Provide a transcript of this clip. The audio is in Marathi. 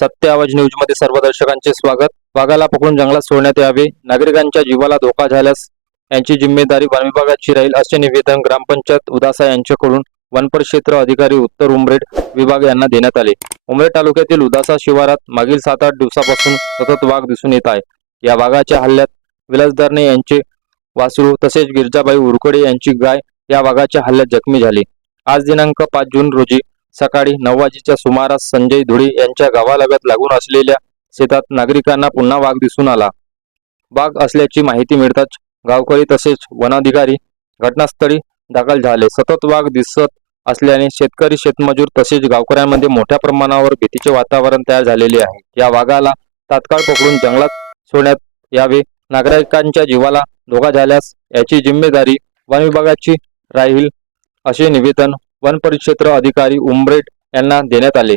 सत्य आवाज न्यूजमध्ये सर्व दर्शकांचे स्वागत. वाघाला पकडून जंगलात सोडण्यात यावे. नागरिकांच्या जीवाला धोका झाल्यास यांची जिम्मेदारी वन विभागाची राहील असे निवेदन ग्रामपंचायत उदासा यांच्याकडून वनपरिक्षेत्र अधिकारी उत्तर उमरेड विभाग यांना देण्यात आले. उमरेड तालुक्यातील उदासा शिवारात मागील सात आठ दिवसापासून सतत वाघ दिसून येत आहे. या वाघाच्या हल्ल्यात विलासदारने यांचे वासरू तसेच गिरजाबाई उरकडे यांची गाय या वाघाच्या हल्ल्यात जखमी झाली. आज दिनांक पाच जून रोजी सकाळी नऊ वाजेच्या सुमारास संजय धुळे यांच्या गावालगत लागून असलेल्या शेतात नागरिकांना पुन्हा वाघ दिसून आला. वाघ असल्याची माहिती मिळताच गावकरी तसेच वनाधिकारी घटनास्थळी दाखल झाले. सतत वाघ दिसत असल्याने शेतकरी शेतमजूर तसेच गावकऱ्यांमध्ये मोठ्या प्रमाणावर भीतीचे वातावरण तयार झालेले आहे. या वाघाला तात्काळ पकडून जंगलात सोडण्यात यावे. नागरिकांच्या जीवाला धोका झाल्यास याची जिम्मेदारी वन विभागाची राहील असे निवेदन वनपरिक्षेत्र अधिकारी उमरेट यांना देण्यात आले.